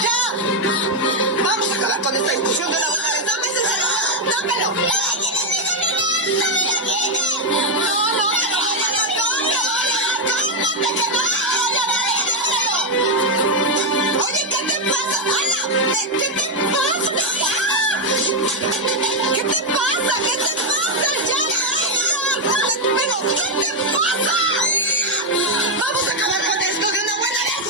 ¡Ya! Vamos a acabar con esta discusión de una buena vez. ¡Dame ese celular! ¡Dámelo! ¡No me lo quites! ¡No, no, te lo voy a dar! ¡No! ¡Cálmate, que no! ¡Déjalo! Oye, ¿qué te pasa? ¡Ana! ¿Qué te pasa? ¿Qué te pasa? ¿Qué te pasa? ¡Ya! ¡Pero qué te pasa! ¡Vamos a acabar con esto de una buena vez!